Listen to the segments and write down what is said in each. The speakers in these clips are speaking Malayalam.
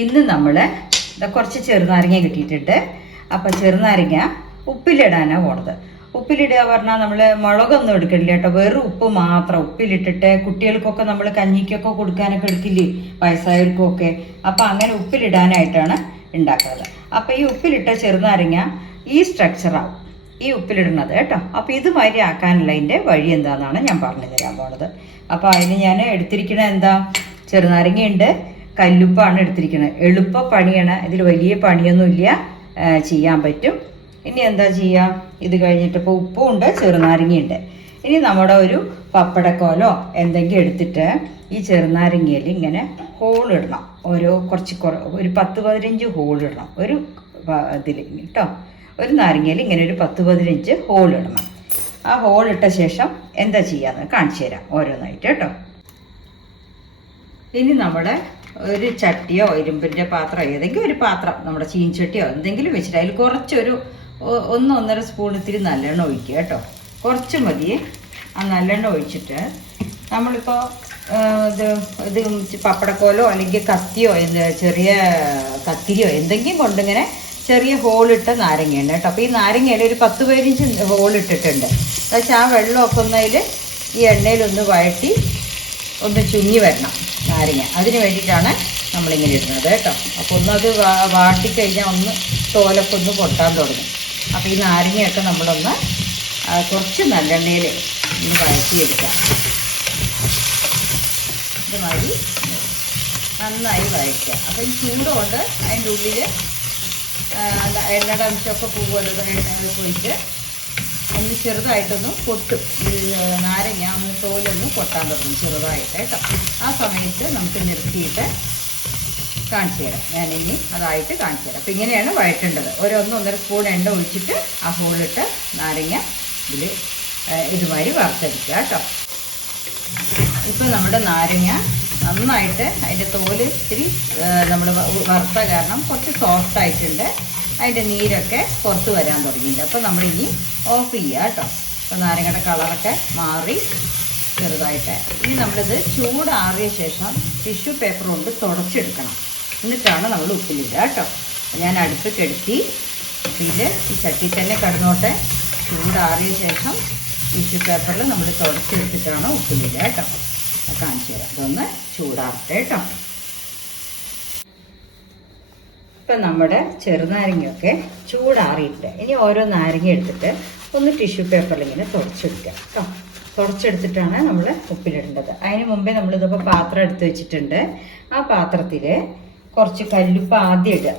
ഇന്ന് നമ്മൾ കുറച്ച് ചെറുനാരങ്ങ കിട്ടിയിട്ടുണ്ട്. അപ്പോൾ ചെറുനാരങ്ങ ഉപ്പിലിടാനാണ് പോണത്. ഉപ്പിലിടുക പറഞ്ഞാൽ നമ്മൾ മുളകൊന്നും എടുക്കില്ല കേട്ടോ, വെറും ഉപ്പ് മാത്രം ഉപ്പിലിട്ടിട്ട് കുട്ടികൾക്കൊക്കെ നമ്മൾ കഞ്ഞിക്കൊക്കെ കൊടുക്കാനൊക്കെ എടുക്കില്ലേ, വയസ്സായവർക്കൊക്കെ. അപ്പം അങ്ങനെ ഉപ്പിലിടാനായിട്ടാണ് ഉണ്ടാക്കുന്നത്. അപ്പം ഈ ഉപ്പിലിട്ട ചെറുനാരങ്ങ ഈ സ്ട്രക്ചറാവും ഈ ഉപ്പിലിടുന്നത് കേട്ടോ. അപ്പോൾ ഇതുമാതിരി ആക്കാനുള്ളതിൻ്റെ വഴി എന്താണെന്നാണ് ഞാൻ പറഞ്ഞു തരാൻ പോണത്. അപ്പോൾ അതിന് ഞാൻ എടുത്തിരിക്കുന്നത് എന്താ, ചെറുനാരങ്ങയുണ്ട്, കല്ലുപ്പാണ് എടുത്തിരിക്കുന്നത്. എളുപ്പ പണിയാണ്, ഇതിൽ വലിയ പണിയൊന്നുമില്ല, ചെയ്യാൻ പറ്റും. ഇനി എന്താ ചെയ്യുക, ഇത് കഴിഞ്ഞിട്ട് ഇപ്പോൾ ഉപ്പും ഉണ്ട് ചെറുനാരങ്ങയുണ്ട്. ഇനി നമ്മുടെ ഒരു പപ്പടക്കോലോ എന്തെങ്കിലും എടുത്തിട്ട് ഈ ചെറുനാരങ്ങയിൽ ഇങ്ങനെ ഹോളിടണം. ഒരു 10-15 ഹോളിടണം ഒരു ഇതിൽ കേട്ടോ. ഒരു നാരങ്ങയിൽ ഇങ്ങനെ ഒരു 10-15 ഹോളിടണം. ആ ഹോളിട്ട ശേഷം എന്താ ചെയ്യാന്ന് കാണിച്ചു തരാം ഓരോന്നായിട്ട് കേട്ടോ. ഇനി നമ്മുടെ ഒരു ചട്ടിയോ ഇരുമ്പിൻ്റെ പാത്രമോ ഏതെങ്കിലും ഒരു പാത്രം, നമ്മുടെ ചീൻചട്ടിയോ എന്തെങ്കിലും വെച്ചിട്ട് അതിൽ കുറച്ചൊരു 1-1.5 സ്പൂൺ ഇത്തിരി നല്ലെണ്ണ ഒഴിക്കുക കേട്ടോ. കുറച്ച് മതിയേ. ആ നല്ലെണ്ണ ഒഴിച്ചിട്ട് നമ്മളിപ്പോൾ ഇത് പപ്പടക്കോലോ അല്ലെങ്കിൽ കത്തിയോ ചെറിയ കത്തിരിയോ എന്തെങ്കിലും കൊണ്ടിങ്ങനെ ചെറിയ ഹോളിട്ട നാരങ്ങയുണ്ട് കേട്ടോ. അപ്പോൾ ഈ നാരങ്ങയിൽ ഒരു 10-15 ഹോളിട്ടിട്ടുണ്ട്. പക്ഷേ ആ വെള്ളമൊക്കെ ഒന്നതിൽ ഈ എണ്ണയിലൊന്ന് വഴറ്റി ഒന്ന് ചുങ്ങി വരണം നാരങ്ങ. അതിന് വേണ്ടിയിട്ടാണ് നമ്മളിങ്ങനെ ഇടുന്നത് കേട്ടോ. അപ്പോൾ ഒന്നത് വാട്ടിക്കഴിഞ്ഞാൽ ഒന്ന് തോലൊക്കെ ഒന്ന് പൊട്ടാൻ തുടങ്ങും. അപ്പോൾ ഈ നാരങ്ങയൊക്കെ നമ്മളൊന്ന് കുറച്ച് നല്ലെണ്ണയിൽ ഒന്ന് വഴറ്റിയെടുക്കാം. ഇതുമാതിരി നന്നായി വഴറ്റുക. അപ്പോൾ ഈ ചൂടുകൊണ്ട് അതിൻ്റെ ഉള്ളിൽ എണ്ണയുടെ അംശമൊക്കെ പോകുമല്ലോ, എണ്ണ പോയിട്ട് ഒന്ന് ചെറുതായിട്ടൊന്ന് പൊട്ടും. നാരങ്ങ ഒന്ന് തോലൊന്ന് പൊട്ടാൻ തുടങ്ങും ചെറുതായിട്ട് കേട്ടോ. ആ സമയത്ത് നമുക്ക് നിർത്തിയിട്ട് കാണിച്ചു തരാം. ഞാനിനി അതായിട്ട് കാണിച്ചു തരാം. അപ്പോൾ ഇങ്ങനെയാണ് വഴറ്റേണ്ടത്. 1-1.5 സ്പൂൺ എണ്ണ ഒഴിച്ചിട്ട് ആ ഹോളിട്ട് നാരങ്ങ ഇതിൽ ഇതുമാതിരി വറുത്തെടുക്കുക കേട്ടോ. ഇപ്പം നമ്മുടെ നാരങ്ങ നന്നായിട്ട് അതിൻ്റെ തോല് ഇത്തിരി നമ്മൾ വറുത്ത കാരണം കുറച്ച് സോഫ്റ്റ് ആയിട്ടുണ്ട്. അതിൻ്റെ നീരൊക്കെ പുറത്ത് വരാൻ തുടങ്ങിയിട്ടുണ്ട്. അപ്പോൾ നമ്മളിനി ഓഫ് ചെയ്യുക കേട്ടോ. അപ്പോൾ നാരങ്ങയുടെ കളറൊക്കെ മാറി ചെറുതായിട്ട്. ഇനി നമ്മളിത് ചൂടാറിയ ശേഷം ടിഷ്യൂ പേപ്പർ കൊണ്ട് തുടച്ചെടുക്കണം. എന്നിട്ടാണ് നമ്മൾ ഉപ്പിലിടുക കേട്ടോ. ഞാൻ അടുപ്പ് കെടുത്തി. ഇത് ഈ ചട്ടി തന്നെ കടന്നോട്ടെ. ചൂടാറിയ ശേഷം ടിഷ്യൂ പേപ്പറിൽ നമ്മൾ തുടച്ചെടുത്തിട്ടാണ് ഉപ്പിലിടുക കേട്ടോ. കാണിച്ചു തരാം. ഇതൊന്ന് ചൂടാറട്ടെ കേട്ടോ. ഇപ്പം നമ്മുടെ ചെറുനാരങ്ങയൊക്കെ ചൂടാറിയിട്ട് ഇനി ഓരോ നാരങ്ങ എടുത്തിട്ട് ഒന്ന് ടിഷ്യൂ പേപ്പറിൽ ഇങ്ങനെ തുടച്ചെടുക്കുക കേട്ടോ. തുടച്ചെടുത്തിട്ടാണ് നമ്മൾ ഉപ്പിലിടേണ്ടത്. അതിന് മുമ്പേ നമ്മളിതിപ്പോൾ പാത്രം എടുത്ത് വെച്ചിട്ടുണ്ട്. ആ പാത്രത്തിൽ കുറച്ച് കല്ലുപ്പ് ആദ്യം ഇടുക.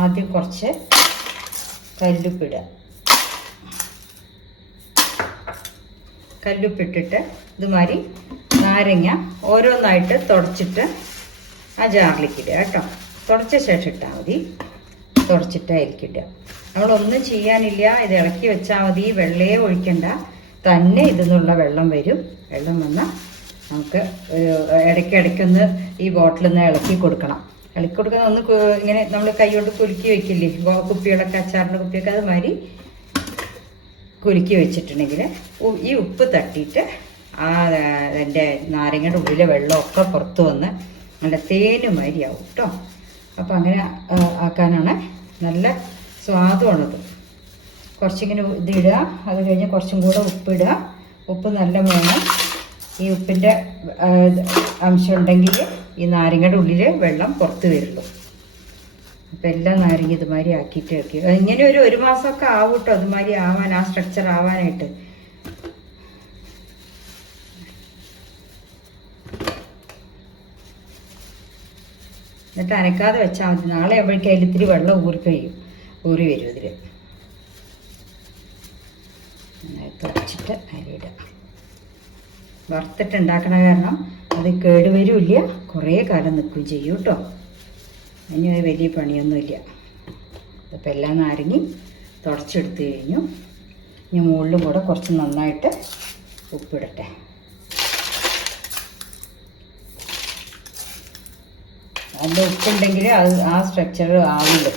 ആദ്യം കുറച്ച് കല്ലുപ്പിടുക. കല്ലുപ്പിട്ടിട്ട് ഇതുമാതിരി നാരങ്ങ ഓരോന്നായിട്ട് തുടച്ചിട്ട് ആ ജാറിലേക്ക് ഇടുക കേട്ടോ. തുടച്ച ശേഷം ഇട്ടാൽ മതി. തുടച്ചിട്ട് അതിലേക്കിടുക. നമ്മളൊന്നും ചെയ്യാനില്ല, ഇത് ഇളക്കി വെച്ചാൽ മതി. വെള്ളേ ഒഴിക്കണ്ട, തന്നെ ഇതിൽ നിന്നുള്ള വെള്ളം വരും. വെള്ളം വന്നാൽ നമുക്ക് ഇടയ്ക്കൊന്ന് ഈ ബോട്ടിൽ നിന്ന് ഇളക്കി കൊടുക്കണം. ഇളക്കി കൊടുക്കുന്ന ഒന്ന് ഇങ്ങനെ നമ്മൾ കൈകൊണ്ട് കുലുക്കി വെക്കില്ലേ, കുപ്പികളൊക്കെ, അച്ചാറിൻ്റെ കുപ്പിയൊക്കെ, അതുമാതിരി കുലുക്കി വെച്ചിട്ടുണ്ടെങ്കിൽ ഈ ഉപ്പ് തട്ടിയിട്ട് അതിൻ്റെ നാരങ്ങയുടെ ഉള്ളിലെ വെള്ളമൊക്കെ പുറത്ത് വന്ന് നല്ല തേനുമാതിരി ആവും കേട്ടോ. അപ്പോൾ അങ്ങനെ ആക്കാനാണ് നല്ല സ്വാദുള്ളത്. കുറച്ചിങ്ങനെ ഇതിടുക. അത് കഴിഞ്ഞ് കുറച്ചും കൂടെ ഉപ്പിടുക. ഉപ്പ് നല്ല വേണം. ഈ ഉപ്പിൻ്റെ അംശം ഉണ്ടെങ്കിൽ ഈ നാരങ്ങയുടെ ഉള്ളിൽ വെള്ളം പുറത്ത് വരുള്ളൂ. അപ്പോൾ എല്ലാ നാരങ്ങ ഇതുമാതിരി ആക്കിയിട്ട് വെക്കുക. ഇങ്ങനെ ഒരു മാസമൊക്കെ ആവും കേട്ടോ അതുമാതിരി ആവാൻ, ആ സ്ട്രക്ചർ ആവാനായിട്ട്. എന്നിട്ട് അനക്കാതെ വെച്ചാൽ മതി. നാളെ ആകുമ്പോഴേക്കും അതിൽ ഇത്തിരി വെള്ളം ഊറി വരും ഇതിൽ. തുടച്ചിട്ട് അരിയിടുക. വറുത്തിട്ട് ഉണ്ടാക്കണ കാരണം അത് കേടുവരുമില്ല, കുറേ കാലം നിൽക്കുകയും ചെയ്യും കേട്ടോ. ഇനി വലിയ പണിയൊന്നുമില്ല. അപ്പോൾ എല്ലാ നാരങ്ങയും തുടച്ചെടുത്ത് കഴിഞ്ഞു. ഇനി മുകളിലും കൂടെ കുറച്ച് നന്നായിട്ട് ഉപ്പിടട്ടെ. നല്ല ഉപ്പുണ്ടെങ്കിൽ ആ സ്ട്രക്ചർ ആവില്ല.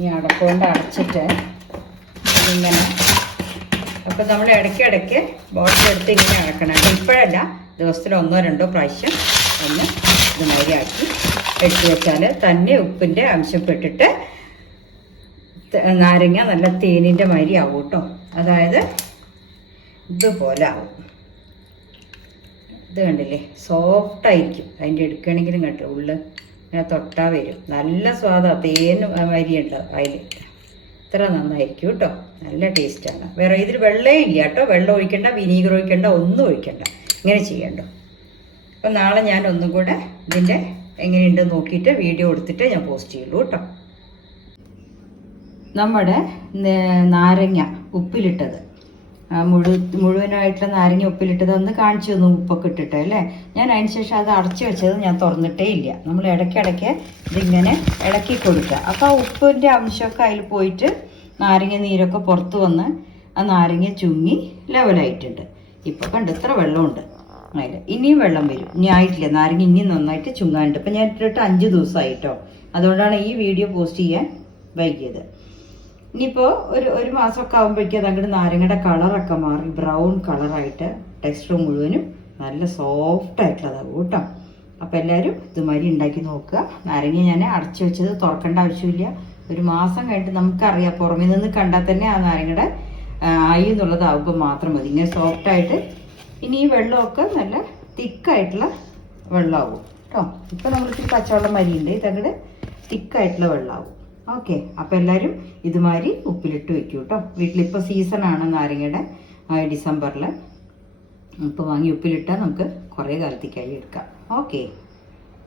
ഈ അടപ്പുകൊണ്ട് അടച്ചിട്ട് ഇങ്ങനെ. അപ്പോൾ നമ്മൾ ഇടയ്ക്കിടയ്ക്ക് ബോട്ടിലെടുത്ത് ഇങ്ങനെ ഇളക്കണം. ഇപ്പോഴല്ല, ദിവസത്തിൽ 1-2 പ്രാവശ്യം ഒന്ന് ഇതുമായി മാതിരി ആക്കി എടുത്തു വെച്ചാൽ തന്നെ ഉപ്പിൻ്റെ അംശപ്പെട്ടിട്ട് നാരങ്ങ നല്ല തേനിൻ്റെ മാതിരി ആവും കേട്ടോ. അതായത് ഇതുപോലെ ആവും. ഇത് കണ്ടില്ലേ, സോഫ്റ്റായിരിക്കും. അതിൻ്റെ എടുക്കണമെങ്കിലും കേട്ടോ ഉള്ളിൽ ഇങ്ങനെ തൊട്ടാൽ വരും. നല്ല സ്വാദാണ്, തേനും മാതിരി ഉണ്ടാവും അതിൽ. ഇത്ര നന്നായിരിക്കും കേട്ടോ, നല്ല ടേസ്റ്റാണ്. വേറെ ഇതിൽ വെള്ളമേ ഇല്ല കേട്ടോ. വെള്ളം ഒഴിക്കണ്ട, വിനീഗർ ഒഴിക്കണ്ട, ഒന്നും ഒഴിക്കണ്ട. ഇങ്ങനെ ചെയ്യണ്ടോ. അപ്പം നാളെ ഞാൻ ഒന്നും കൂടെ ഇതിൻ്റെ എങ്ങനെയുണ്ടെന്ന് നോക്കിയിട്ട് വീഡിയോ എടുത്തിട്ട് ഞാൻ പോസ്റ്റ് ചെയ്യുള്ളൂ കേട്ടോ. നമ്മുടെ നാരങ്ങ ഉപ്പിലിട്ടത് മുഴുവനായിട്ടുള്ള നാരങ്ങ ഉപ്പിലിട്ടത് ഒന്ന് കാണിച്ചു തന്നു, ഉപ്പൊക്കെ ഇട്ടിട്ട് അല്ലേ. ഞാൻ അതിന് ശേഷം അത് അടച്ചു വെച്ചത് ഞാൻ തുറന്നിട്ടേ ഇല്ല. നമ്മൾ ഇടയ്ക്കിടയ്ക്ക് ഇതിങ്ങനെ ഇളക്കി കൊടുക്കുക. അപ്പോൾ ആ ഉപ്പിൻ്റെ അംശമൊക്കെ അതിൽ പോയിട്ട് നാരങ്ങ നീരൊക്കെ പുറത്ത് വന്ന് ആ നാരങ്ങ ചുങ്ങി ലെവലായിട്ടുണ്ട്. ഇപ്പോൾ കണ്ട് ഇത്ര വെള്ളമുണ്ട് അതിൽ. ഇനിയും വെള്ളം വരും. ഇനി ആയിട്ടില്ല, നാരങ്ങ ഇനിയും നന്നായിട്ട് ചുങ്ങാനുണ്ട്. ഇപ്പം ഞാൻ ഇട്ടിട്ട് 5 ദിവസമായിട്ടോ. അതുകൊണ്ടാണ് ഈ വീഡിയോ പോസ്റ്റ് ചെയ്യാൻ വൈകിയത്. ഇനിയിപ്പോൾ ഒരു മാസമൊക്കെ ആകുമ്പോഴേക്കും അത് അങ്ങോട്ട് നാരങ്ങയുടെ കളറൊക്കെ മാറി ബ്രൗൺ കളറായിട്ട് ടെക്സ്ചർ മുഴുവനും നല്ല സോഫ്റ്റായിട്ടുള്ളതാകും കേട്ടോ. അപ്പോൾ എല്ലാവരും ഇതുമാതിരി ഉണ്ടാക്കി നോക്കുക. നാരങ്ങ ഞാൻ അടച്ചു വെച്ചത് തുറക്കേണ്ട ആവശ്യമില്ല. ഒരു മാസം കഴിഞ്ഞിട്ട് നമുക്കറിയാം, പുറമേ നിന്ന് കണ്ടാൽ തന്നെ ആ നാരങ്ങയുടെ ആയി എന്നുള്ളതാവുമ്പോൾ മാത്രം മതി. ഇങ്ങനെ സോഫ്റ്റായിട്ട്. ഇനി ഈ വെള്ളമൊക്കെ നല്ല തിക്കായിട്ടുള്ള വെള്ളമാവും കേട്ടോ. ഇപ്പോൾ നമ്മൾക്ക് പച്ചവെള്ളം മരിയുണ്ട്, ഇതങ്ങോട്ട് തിക്കായിട്ടുള്ള വെള്ളമാവും. ഓക്കെ. അപ്പോൾ എല്ലാവരും ഇതുമാതിരി ഉപ്പിലിട്ട് വെക്കൂ കേട്ടോ. വീട്ടിലിപ്പോൾ സീസണാണ് നാരങ്ങയുടെ, ഡിസംബറിൽ. ഇപ്പോൾ വാങ്ങി ഉപ്പിലിട്ടാൽ നമുക്ക് കുറേ കാലത്തേക്കായി എടുക്കാം. ഓക്കെ.